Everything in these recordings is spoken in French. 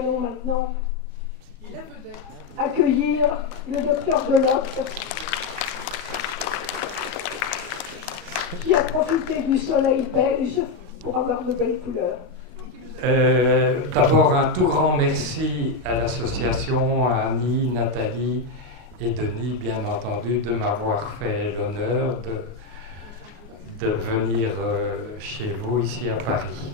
Nous allons maintenant accueillir le docteur Delotte, qui a profité du soleil belge pour avoir de belles couleurs. D'abord, un tout grand merci à l'association, à Annie, Nathalie et Denis, bien entendu, de m'avoir fait l'honneur de venir chez vous, ici à Paris.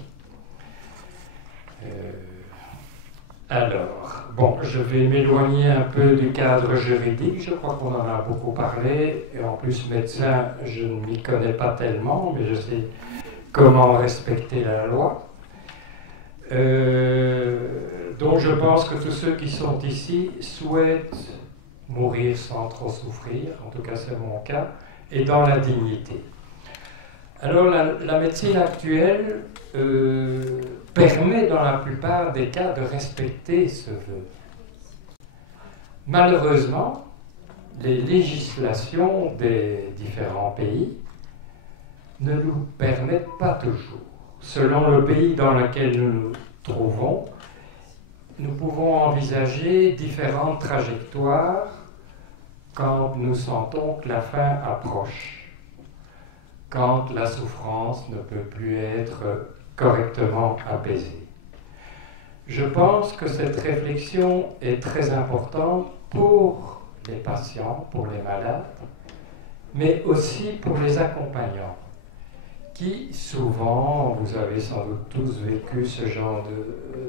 Alors, bon, je vais m'éloigner un peu du cadre juridique, je crois qu'on en a beaucoup parlé, et en plus, médecin, je ne m'y connais pas tellement, mais je sais comment respecter la loi. Donc je pense que tous ceux qui sont ici souhaitent mourir sans trop souffrir, en tout cas c'est mon cas, et dans la dignité. Alors la médecine actuelle permet dans la plupart des cas de respecter ce vœu. Malheureusement, les législations des différents pays ne nous permettent pas toujours. Selon le pays dans lequel nous nous trouvons, nous pouvons envisager différentes trajectoires quand nous sentons que la fin approche, quand la souffrance ne peut plus être correctement apaisée. Je pense que cette réflexion est très importante pour les patients, pour les malades, mais aussi pour les accompagnants, qui souvent, vous avez sans doute tous vécu ce genre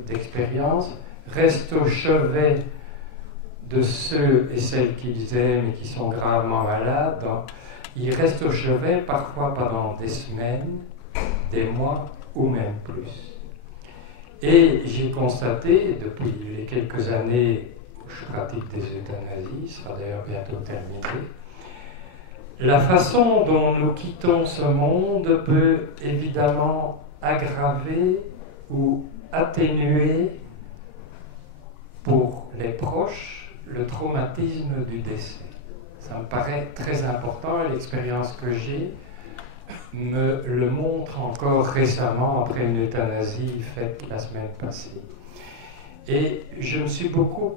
d'expérience, restent au chevet de ceux et celles qu'ils aiment et qui sont gravement malades. Ils restent au chevet parfois pendant des semaines, des mois ou même plus. Et j'ai constaté, depuis les quelques années où je pratique des euthanasies, ce sera d'ailleurs bientôt terminé, la façon dont nous quittons ce monde peut évidemment aggraver ou atténuer pour les proches le traumatisme du décès. Ça me paraît très important et l'expérience que j'ai me le montre encore récemment après une euthanasie faite la semaine passée. Et je me suis beaucoup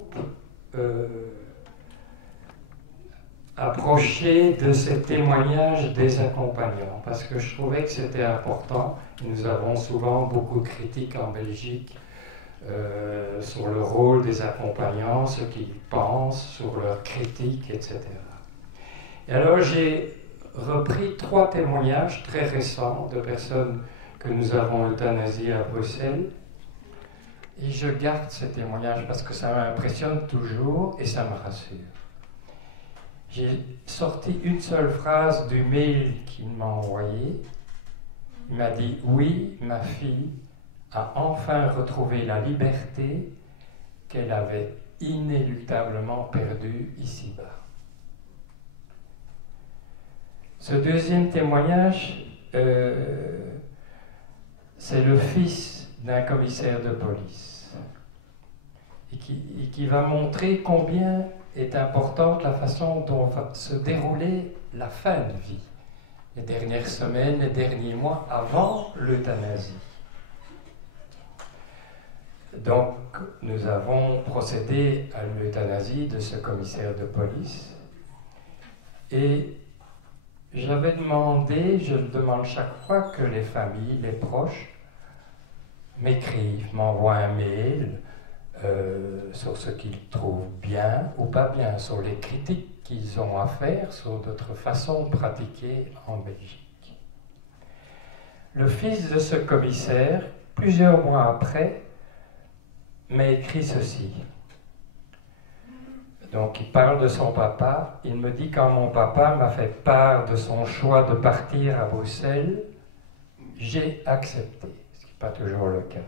approcher de ces témoignages des accompagnants, parce que je trouvais que c'était important. Nous avons souvent beaucoup de critiques en Belgique sur le rôle des accompagnants, ce qu'ils pensent, sur leurs critiques, etc. Et alors j'ai repris 3 témoignages très récents de personnes que nous avons euthanasiées à Bruxelles, et je garde ces témoignages parce que ça m'impressionne toujours et ça me rassure. J'ai sorti une seule phrase du mail qu'il m'a envoyé. Il m'a dit « Oui, ma fille a enfin retrouvé la liberté qu'elle avait inéluctablement perdue ici-bas. » Ce deuxième témoignage, c'est le fils d'un commissaire de police et qui va montrer combien est importante la façon dont va se dérouler la fin de vie, les dernières semaines, les derniers mois avant l'euthanasie. Donc, nous avons procédé à l'euthanasie de ce commissaire de police et j'avais demandé, je le demande chaque fois que les familles, les proches m'écrivent, m'envoient un mail sur ce qu'ils trouvent bien ou pas bien, sur les critiques qu'ils ont à faire, sur d'autres façons de pratiquer en Belgique. Le fils de ce commissaire, plusieurs mois après, m'a écrit ceci. Donc il parle de son papa, il me dit: quand mon papa m'a fait part de son choix de partir à Bruxelles, j'ai accepté, ce qui n'est pas toujours le cas.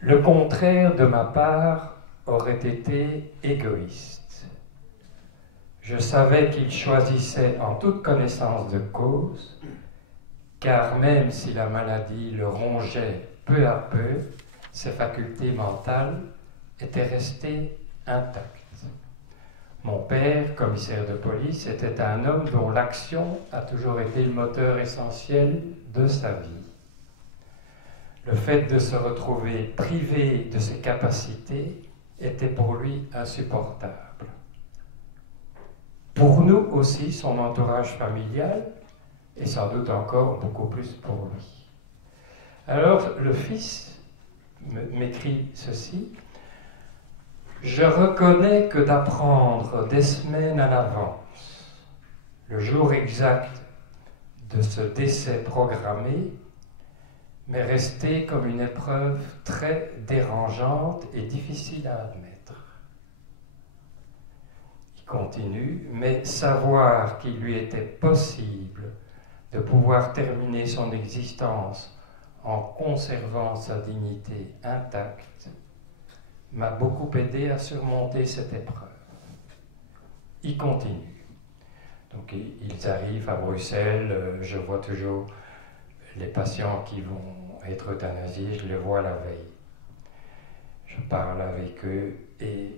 Le contraire de ma part aurait été égoïste. Je savais qu'il choisissait en toute connaissance de cause, car même si la maladie le rongeait peu à peu, ses facultés mentales étaient restées intactes. Mon père, commissaire de police, était un homme dont l'action a toujours été le moteur essentiel de sa vie. Le fait de se retrouver privé de ses capacités était pour lui insupportable. Pour nous aussi, son entourage familial, et sans doute encore beaucoup plus pour lui. Alors le fils m'écrit ceci: « Je reconnais que d'apprendre des semaines à l'avance le jour exact de ce décès programmé m'est resté comme une épreuve très dérangeante et difficile à admettre. » Il continue: « Mais savoir qu'il lui était possible de pouvoir terminer son existence en conservant sa dignité intacte m'a beaucoup aidé à surmonter cette épreuve. » Il continue. Donc ils arrivent à Bruxelles, je vois toujours les patients qui vont être euthanasiés, je les vois la veille. Je parle avec eux et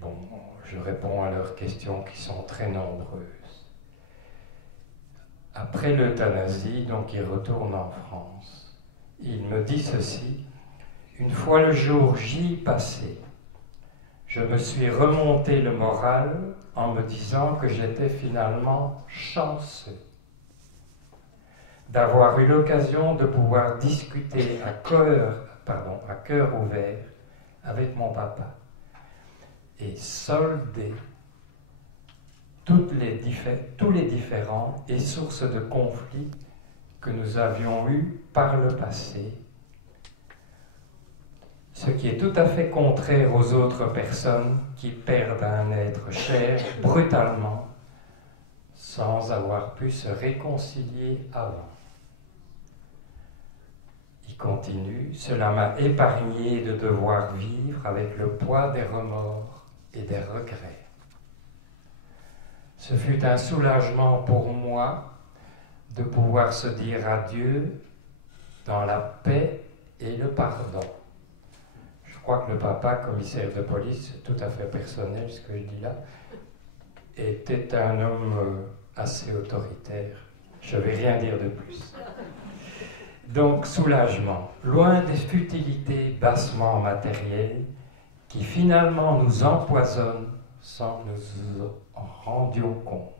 bon, je réponds à leurs questions qui sont très nombreuses. Après l'euthanasie, donc il retourne en France. Il me dit ceci: « Une fois le jour J passé, je me suis remonté le moral en me disant que j'étais finalement chanceux d'avoir eu l'occasion de pouvoir discuter à cœur ouvert avec mon papa et solder tous les différends et sources de conflits que nous avions eus par le passé, ce qui est tout à fait contraire aux autres personnes qui perdent un être cher brutalement sans avoir pu se réconcilier avant. » Il continue: « Cela m'a épargné de devoir vivre avec le poids des remords et des regrets. Ce fut un soulagement pour moi de pouvoir se dire adieu dans la paix et le pardon. » Je crois que le papa, commissaire de police, tout à fait personnel ce que je dis là, était un homme assez autoritaire. Je ne vais rien dire de plus. Donc, soulagement, loin des futilités bassement matérielles qui finalement nous empoisonnent sans nous en rendions compte.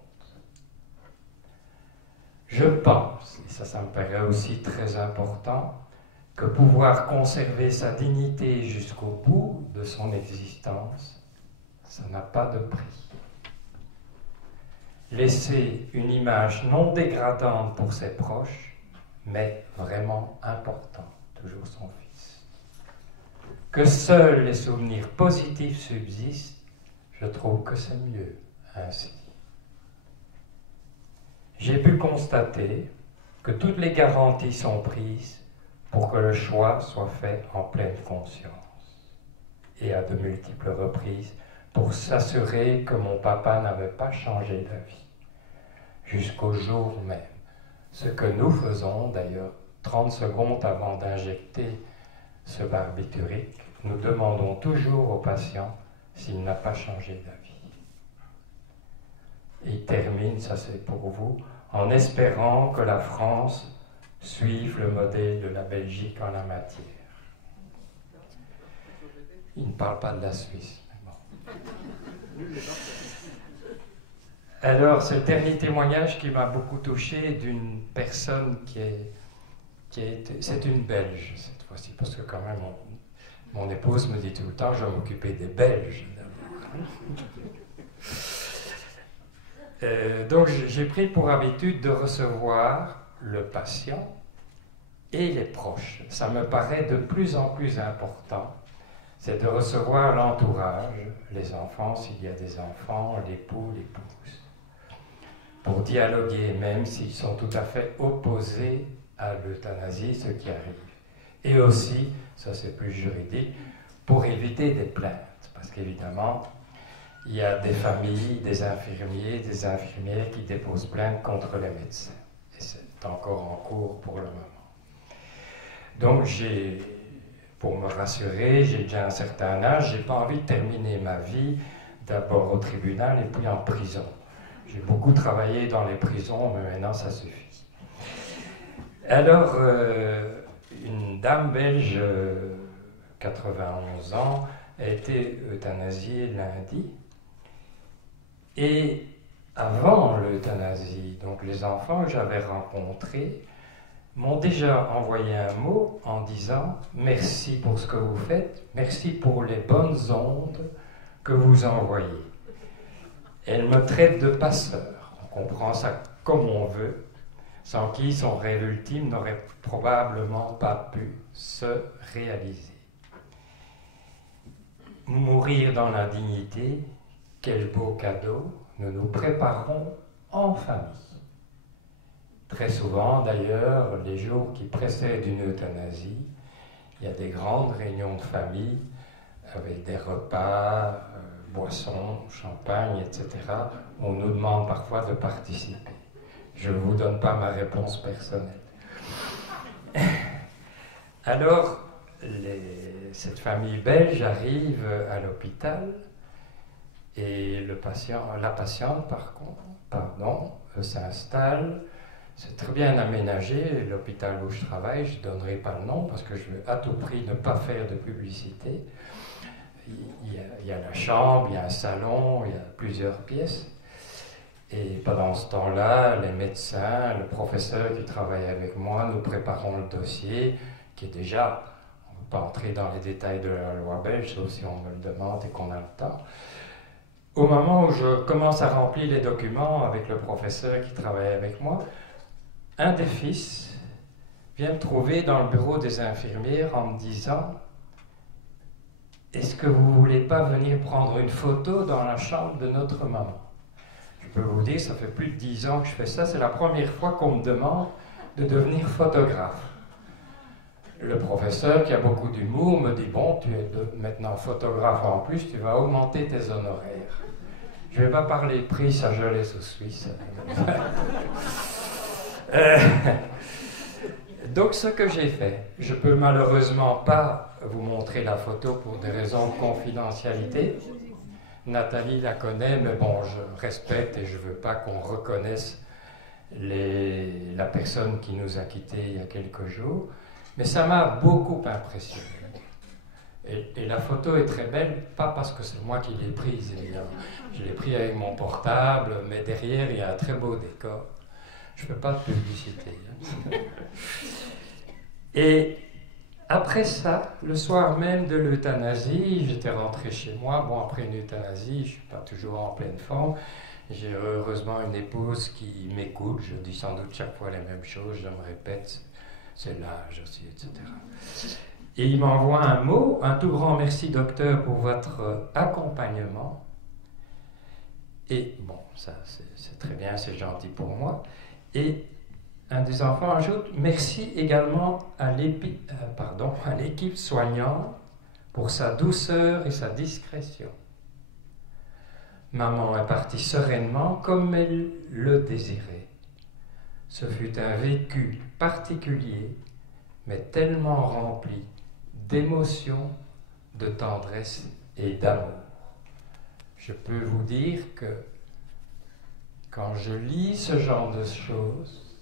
Je pense, et ça me paraît aussi très important, que pouvoir conserver sa dignité jusqu'au bout de son existence, ça n'a pas de prix. Laisser une image non dégradante pour ses proches, mais vraiment importante, toujours son fils. Que seuls les souvenirs positifs subsistent, je trouve que c'est mieux ainsi. J'ai pu constater que toutes les garanties sont prises pour que le choix soit fait en pleine conscience, et à de multiples reprises pour s'assurer que mon papa n'avait pas changé d'avis, jusqu'au jour même. Ce que nous faisons d'ailleurs 30 secondes avant d'injecter ce barbiturique, nous demandons toujours au patient s'il n'a pas changé d'avis. Il termine, ça c'est pour vous, en espérant que la France suive le modèle de la Belgique en la matière. Il ne parle pas de la Suisse. Mais bon. Alors, c'est le dernier témoignage qui m'a beaucoup touché d'une personne c'est une Belge cette fois-ci, parce que quand même mon épouse me dit tout le temps, je vais m'occuper des Belges d'abord. Donc j'ai pris pour habitude de recevoir le patient et les proches. Ça me paraît de plus en plus important, c'est de recevoir l'entourage, les enfants s'il y a des enfants, l'époux, l'épouse, pour dialoguer, même s'ils sont tout à fait opposés à l'euthanasie, ce qui arrive. Et aussi, ça c'est plus juridique, pour éviter des plaintes, parce qu'évidemment, il y a des familles, des infirmiers, des infirmières qui déposent plainte contre les médecins. Et c'est encore en cours pour le moment. Donc pour me rassurer, j'ai déjà un certain âge, j'ai pas envie de terminer ma vie d'abord au tribunal et puis en prison. J'ai beaucoup travaillé dans les prisons, mais maintenant ça suffit. Alors, une dame belge, 91 ans, a été euthanasiée lundi. Et avant l'euthanasie, donc les enfants que j'avais rencontrés m'ont déjà envoyé un mot en disant « Merci pour ce que vous faites, merci pour les bonnes ondes que vous envoyez. » Elle me traite de passeur. On comprend ça comme on veut, sans qui son rêve ultime n'aurait probablement pas pu se réaliser. Mourir dans la dignité, quel beau cadeau nous nous préparons en famille. Très souvent, d'ailleurs, les jours qui précèdent une euthanasie, il y a des grandes réunions de famille avec des repas, boissons, champagne, etc. On nous demande parfois de participer. Je ne vous donne pas ma réponse personnelle. Alors, cette famille belge arrive à l'hôpital et la patiente, s'installe. C'est très bien aménagé, l'hôpital où je travaille, je ne donnerai pas le nom parce que je veux à tout prix ne pas faire de publicité. Il y a la chambre, il y a un salon, il y a plusieurs pièces. Et pendant ce temps-là, les médecins, le professeur qui travaille avec moi, nous préparons le dossier qui est déjà, on ne peut pas entrer dans les détails de la loi belge, sauf si on me le demande et qu'on a le temps. Au moment où je commence à remplir les documents avec le professeur qui travaille avec moi, un des fils vient me trouver dans le bureau des infirmières en me disant « Est-ce que vous ne voulez pas venir prendre une photo dans la chambre de notre maman ?» Je peux vous dire, ça fait plus de 10 ans que je fais ça, c'est la première fois qu'on me demande de devenir photographe. Le professeur, qui a beaucoup d'humour, me dit « Bon, tu es maintenant photographe en plus, tu vas augmenter tes honoraires. » Je ne vais pas parler prix, ça je laisse aux Suisses. Donc ce que j'ai fait, je ne peux malheureusement pas vous montrer la photo pour des raisons de confidentialité. Nathalie la connaît, mais bon, je respecte et je ne veux pas qu'on reconnaisse la personne qui nous a quittés il y a quelques jours. Mais ça m'a beaucoup impressionné. Et la photo est très belle, pas parce que c'est moi qui l'ai prise, évidemment. Je l'ai prise avec mon portable, mais derrière, il y a un très beau décor. Je ne fais pas de publicité. Et après ça, le soir même de l'euthanasie, j'étais rentré chez moi. Bon, après une euthanasie, je ne suis pas toujours en pleine forme. J'ai heureusement une épouse qui m'écoute. Je dis sans doute chaque fois les mêmes choses, je me répète. C'est l'âge aussi, etc. Et il m'envoie un mot, un tout grand merci docteur pour votre accompagnement. Et bon, ça c'est très bien, c'est gentil pour moi. Et un des enfants ajoute merci également à l'équipe soignante pour sa douceur et sa discrétion. Maman est partie sereinement comme elle le désirait. Ce fut un vécu particulier, mais tellement rempli d'émotions, de tendresse et d'amour. Je peux vous dire que quand je lis ce genre de choses,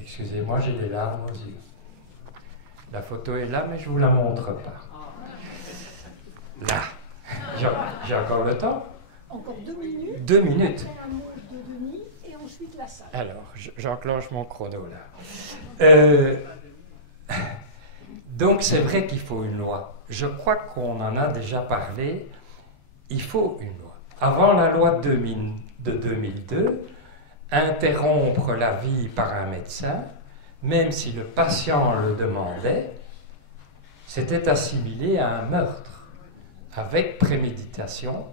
excusez-moi, j'ai des larmes aux yeux. La photo est là, mais je ne vous la montre pas. Là. J'ai encore le temps? Encore 2 minutes. 2 minutes. Un mot de Denis et ensuite la salle. Alors, j'enclenche mon chrono là. Donc c'est vrai qu'il faut une loi. Je crois qu'on en a déjà parlé. Il faut une loi. Avant la loi de 2002, interrompre la vie par un médecin, même si le patient le demandait, c'était assimilé à un meurtre, avec préméditation,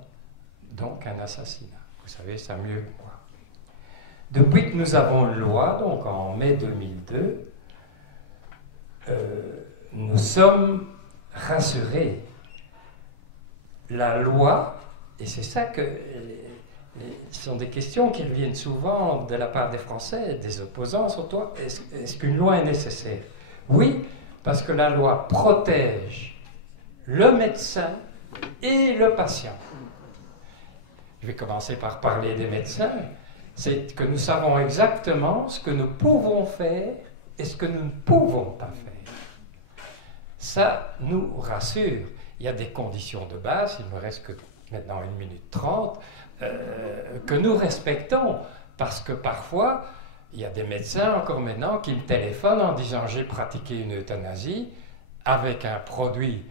donc un assassinat. Vous savez ça mieux que moi. Depuis que nous avons une loi, donc en mai 2002, nous sommes rassurés. La loi, et c'est ça que ce sont des questions qui reviennent souvent de la part des Français, des opposants surtout, est-ce qu'une loi est nécessaire? Oui, parce que la loi protège le médecin et le patient. Je vais commencer par parler des médecins. C'est que nous savons exactement ce que nous pouvons faire et ce que nous ne pouvons pas faire. ça nous rassure. Il y a des conditions de base, il me reste que maintenant 1 minute 30, que nous respectons, parce que parfois, il y a des médecins encore maintenant qui me téléphonent en disant j'ai pratiqué une euthanasie avec un produit,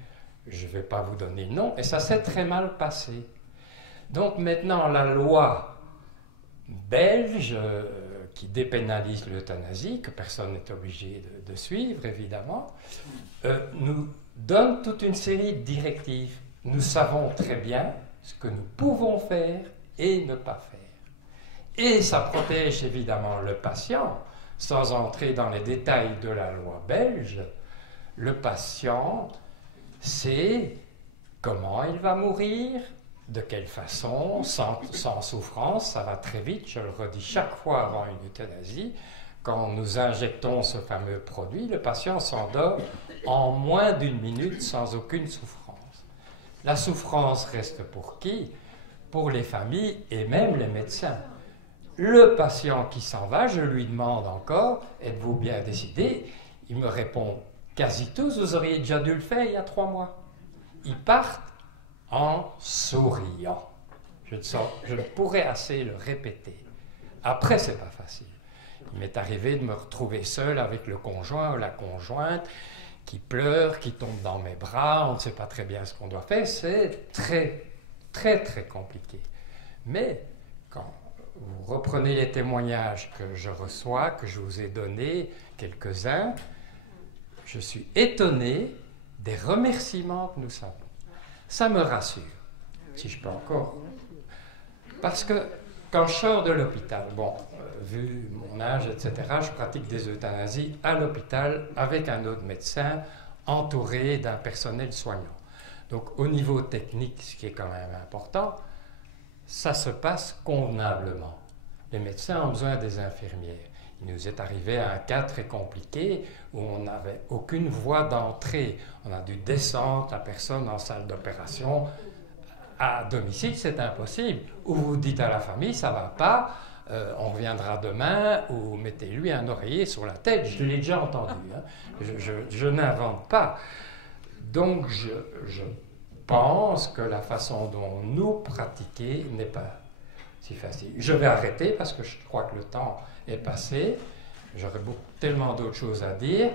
je ne vais pas vous donner le nom, et ça s'est très mal passé. Donc maintenant, la loi belge qui dépénalise l'euthanasie, que personne n'est obligé de suivre évidemment, nous donne toute une série de directives. Nous savons très bien ce que nous pouvons faire et ne pas faire. Et ça protège évidemment le patient, sans entrer dans les détails de la loi belge. Le patient sait comment il va mourir, de quelle façon, sans souffrance, ça va très vite, je le redis chaque fois avant une euthanasie. Quand nous injectons ce fameux produit, le patient s'endort en moins d'1 minute sans aucune souffrance. La souffrance reste pour qui? Pour les familles et même les médecins. Le patient qui s'en va, je lui demande encore, êtes-vous bien décidé? Il me répond, quasi tous, vous auriez déjà dû le faire il y a 3 mois. Ils partent en souriant. Je ne pourrais assez le répéter. Après, c'est pas facile. Il m'est arrivé de me retrouver seul avec le conjoint ou la conjointe qui pleure, qui tombe dans mes bras, on ne sait pas très bien ce qu'on doit faire. C'est très, très, très compliqué. Mais quand vous reprenez les témoignages que je reçois, que je vous ai donnés, quelques-uns, je suis étonné des remerciements que nous savons. Ça me rassure, si je peux encore. Parce que quand je sors de l'hôpital, bon, vu mon âge, etc., je pratique des euthanasies à l'hôpital avec un autre médecin, entouré d'un personnel soignant. Donc au niveau technique, ce qui est quand même important, ça se passe convenablement. Les médecins ont besoin des infirmières. Il nous est arrivé un cas très compliqué où on n'avait aucune voie d'entrée. On a dû descendre la personne en salle d'opération. À domicile, c'est impossible. Ou vous dites à la famille, ça ne va pas, on reviendra demain, ou mettez-lui un oreiller sur la tête. Je l'ai déjà entendu. Hein. Je n'invente pas. Donc, je pense que la façon dont nous pratiquons n'est pas si facile. Je vais arrêter parce que je crois que le temps est passé. J'aurais tellement d'autres choses à dire.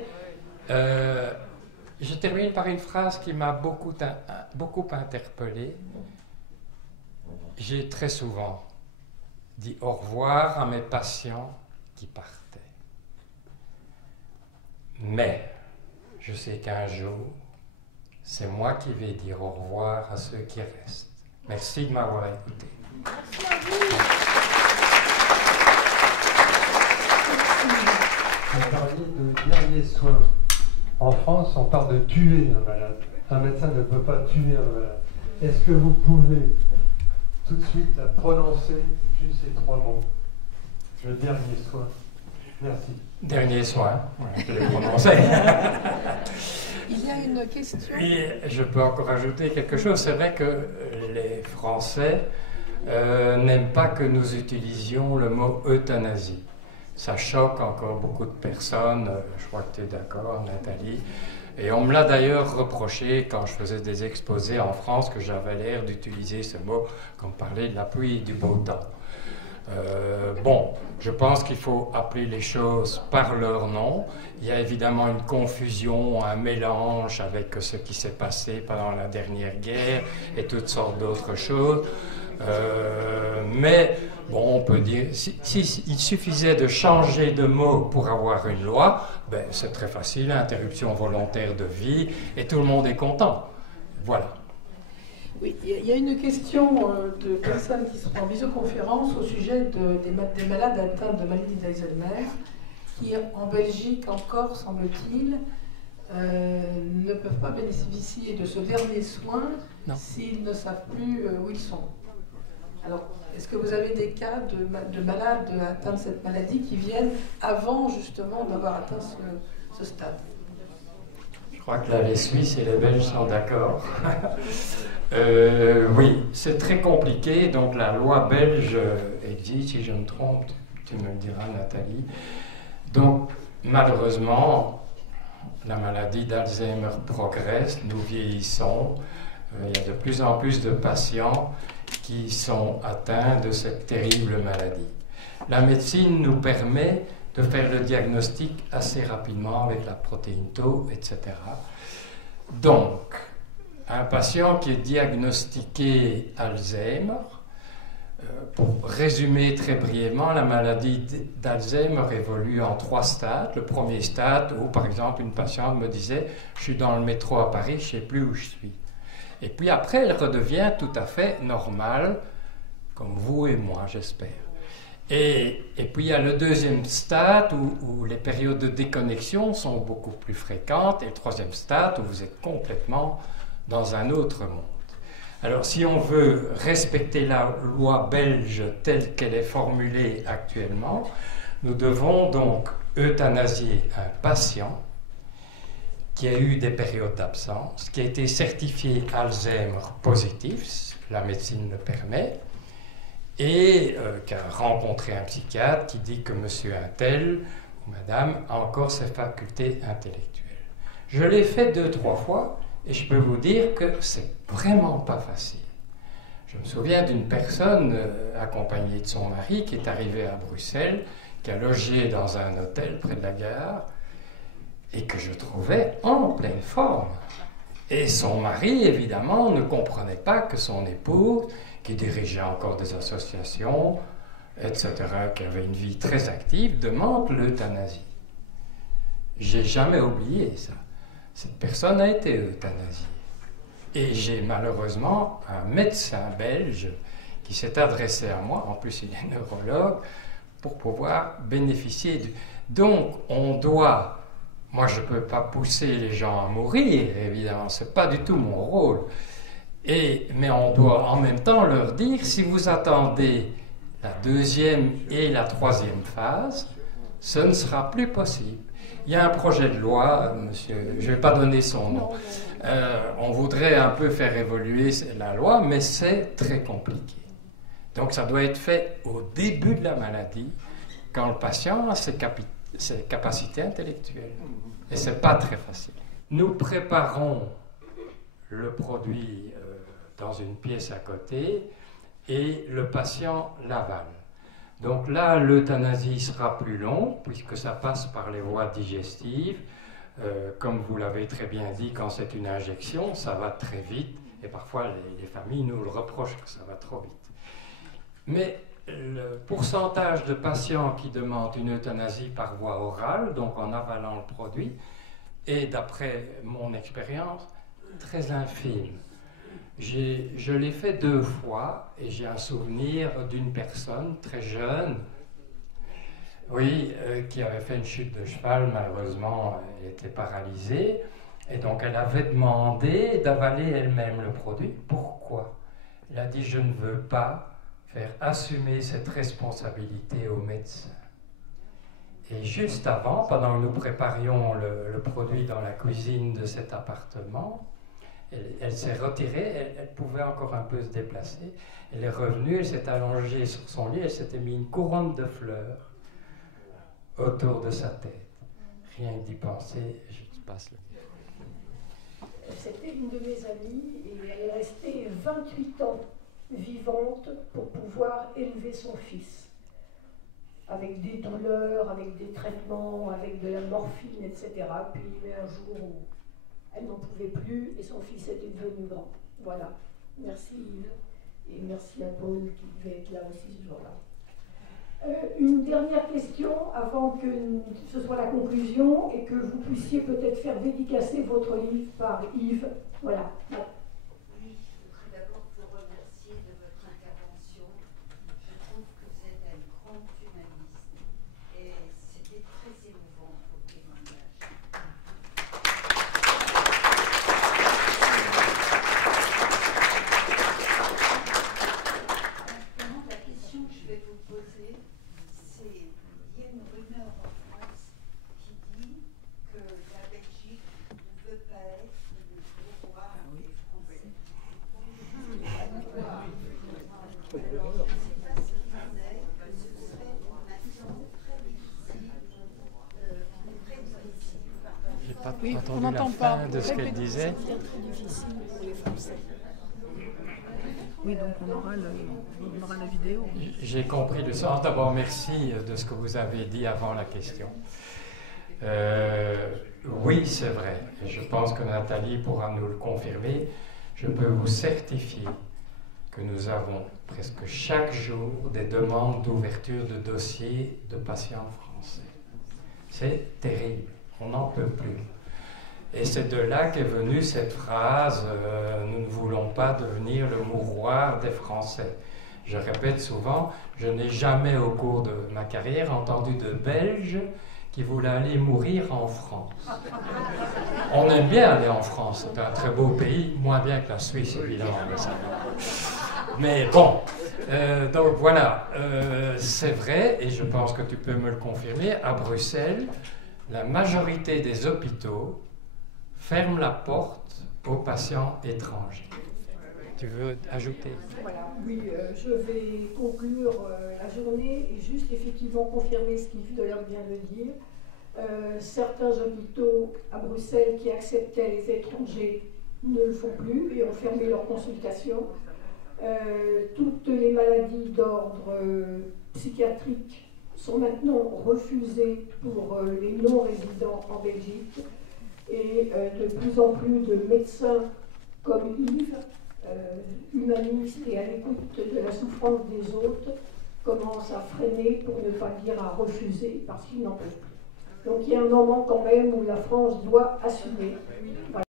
Je termine par une phrase qui m'a beaucoup interpellé. J'ai très souvent dit au revoir à mes patients qui partaient. Mais je sais qu'un jour, c'est moi qui vais dire au revoir à ceux qui restent. Merci de m'avoir écouté. Merci à vous. Vous parliez de derniers soins. En France, on parle de tuer un malade. Un médecin ne peut pas tuer un malade. Est-ce que vous pouvez tout de suite la prononcer, juste ces 3 mots? Le dernier soin. Merci. Dernier soin, je l'ai prononcé. Il y a une question. Oui, je peux encore ajouter quelque chose. C'est vrai que les Français n'aiment pas que nous utilisions le mot euthanasie. Ça choque encore beaucoup de personnes. Je crois que tu es d'accord, Nathalie. Et on me l'a d'ailleurs reproché quand je faisais des exposés en France que j'avais l'air d'utiliser ce mot quand on parlait de la pluie et du beau temps. Bon, je pense qu'il faut appeler les choses par leur nom. Il y a évidemment une confusion, un mélange avec ce qui s'est passé pendant la dernière guerre et toutes sortes d'autres choses. Mais bon, on peut dire, s'il suffisait de changer de mot pour avoir une loi, ben, c'est très facile, interruption volontaire de vie, et tout le monde est content. Voilà. Oui, il y a une question de personnes qui sont en visioconférence au sujet des malades atteints de maladie d'Alzheimer, qui en Belgique encore, semble-t-il, ne peuvent pas bénéficier de ce dernier soin s'ils ne savent plus où ils sont. Alors, est-ce que vous avez des cas de malades atteints de cette maladie qui viennent avant justement d'avoir atteint ce stade? Je crois que là, les Suisses et les Belges sont d'accord. Oui, c'est très compliqué. Donc la loi belge exige, si je me trompe, tu me le diras, Nathalie. Donc malheureusement, la maladie d'Alzheimer progresse, nous vieillissons, il y a de plus en plus de patients qui sont atteints de cette terrible maladie. La médecine nous permet de faire le diagnostic assez rapidement avec la protéine tau, etc. Donc, un patient qui est diagnostiqué Alzheimer, pour résumer très brièvement, la maladie d'Alzheimer évolue en 3 stades. Le premier stade où, par exemple, une patiente me disait « Je suis dans le métro à Paris, je ne sais plus où je suis ». Et puis après, elle redevient tout à fait normale, comme vous et moi, j'espère. Et puis il y a le deuxième stade où les périodes de déconnexion sont beaucoup plus fréquentes, et le troisième stade où vous êtes complètement dans un autre monde. Alors si on veut respecter la loi belge telle qu'elle est formulée actuellement, nous devons donc euthanasier un patient qui a eu des périodes d'absence, qui a été certifié Alzheimer positif, la médecine le permet, et qui a rencontré un psychiatre qui dit que monsieur un tel ou madame a encore ses facultés intellectuelles. Je l'ai fait 2-3 fois et je peux vous dire que c'est vraiment pas facile. Je me souviens d'une personne accompagnée de son mari qui est arrivée à Bruxelles, qui a logé dans un hôtel près de la gare et que je trouvais en pleine forme. Et son mari, évidemment, ne comprenait pas que son épouse, qui dirigeait encore des associations, etc., qui avait une vie très active, demande l'euthanasie. J'ai jamais oublié ça. Cette personne a été euthanasiée. Et j'ai malheureusement un médecin belge qui s'est adressé à moi, en plus il est neurologue, pour pouvoir bénéficier du... Donc on doit... Moi je ne peux pas pousser les gens à mourir, évidemment, ce n'est pas du tout mon rôle. Mais on doit en même temps leur dire, si vous attendez la 2e et la 3e phase, ce ne sera plus possible. Il y a un projet de loi, monsieur, je ne vais pas donner son nom, on voudrait un peu faire évoluer la loi, mais c'est très compliqué. Donc ça doit être fait au début de la maladie, quand le patient a ses capacités intellectuelles. Et ce n'est pas très facile. Nous préparons le produit dans une pièce à côté et le patient l'avale. Donc là, l'euthanasie sera plus longue puisque ça passe par les voies digestives. Comme vous l'avez très bien dit, quand c'est une injection, ça va très vite et parfois les familles nous le reprochent que ça va trop vite. Mais le pourcentage de patients qui demandent une euthanasie par voie orale, donc en avalant le produit, est, d'après mon expérience, très infime. Je l'ai fait 2 fois et j'ai un souvenir d'une personne très jeune, oui, qui avait fait une chute de cheval, malheureusement elle était paralysée, et donc elle avait demandé d'avaler elle-même le produit. Pourquoi? Elle a dit: je ne veux pas faire assumer cette responsabilité aux médecins. Et juste avant, pendant que nous préparions le produit dans la cuisine de cet appartement, elle s'est retirée, elle pouvait encore un peu se déplacer. Elle est revenue, elle s'est allongée sur son lit, elle s'était mis une couronne de fleurs autour de sa tête. Rien que d'y penser, je passe le... C'était une de mes amies et elle est restée 28 ans vivante pour pouvoir élever son fils. Avec des douleurs, avec des traitements, avec de la morphine, etc. Puis il y a eu un jour où elle n'en pouvait plus et son fils était devenu grand. Voilà. Merci Yves. Et merci à Paul qui devait être là aussi ce jour-là. Une dernière question avant que ce soit la conclusion et que vous puissiez peut-être faire dédicacer votre livre par Yves. Voilà. Oui, je voudrais d'abord vous remercier de votre intervention. Je trouve que vous êtes un grand humaniste et c'était très émouvant vos témoignages. Maintenant, la question que je vais vous poser, c'est il y a une rumeur en France qui dit que la Belgique ne veut pas être le miroir des pas Oui, on entendu la n'entend fin pas. de ce qu'elle disait. C'est très difficile pour les Français. Oui, donc on aura la vidéo. J'ai compris le sens. D'abord, merci de ce que vous avez dit avant la question. Oui, c'est vrai. Et je pense que Nathalie pourra nous le confirmer. Je peux vous certifier que nous avons presque chaque jour des demandes d'ouverture de dossiers de patients français. C'est terrible. On n'en peut plus. Et c'est de là qu'est venue cette phrase « Nous ne voulons pas devenir le mouroir des Français ». Je répète souvent, je n'ai jamais au cours de ma carrière entendu de Belges qui voulaient aller mourir en France. On aime bien aller en France, c'est un très beau pays, moins bien que la Suisse évidemment. Mais bon, donc voilà, c'est vrai, et je pense que tu peux me le confirmer, à Bruxelles, la majorité des hôpitaux ferment la porte aux patients étrangers. Tu veux ajouter? Voilà, oui, je vais conclure la journée et juste effectivement confirmer ce qu'Yves Delorme vient de dire. Certains hôpitaux à Bruxelles qui acceptaient les étrangers ne le font plus et ont fermé leurs consultations. Toutes les maladies d'ordre psychiatrique sont maintenant refusées pour les non-résidents en Belgique et de plus en plus de médecins comme Yves, humaniste et à l'écoute de la souffrance des autres, commencent à freiner, pour ne pas dire à refuser, parce qu'ils n'en peuvent plus. Donc il y a un moment quand même où la France doit assumer. Voilà.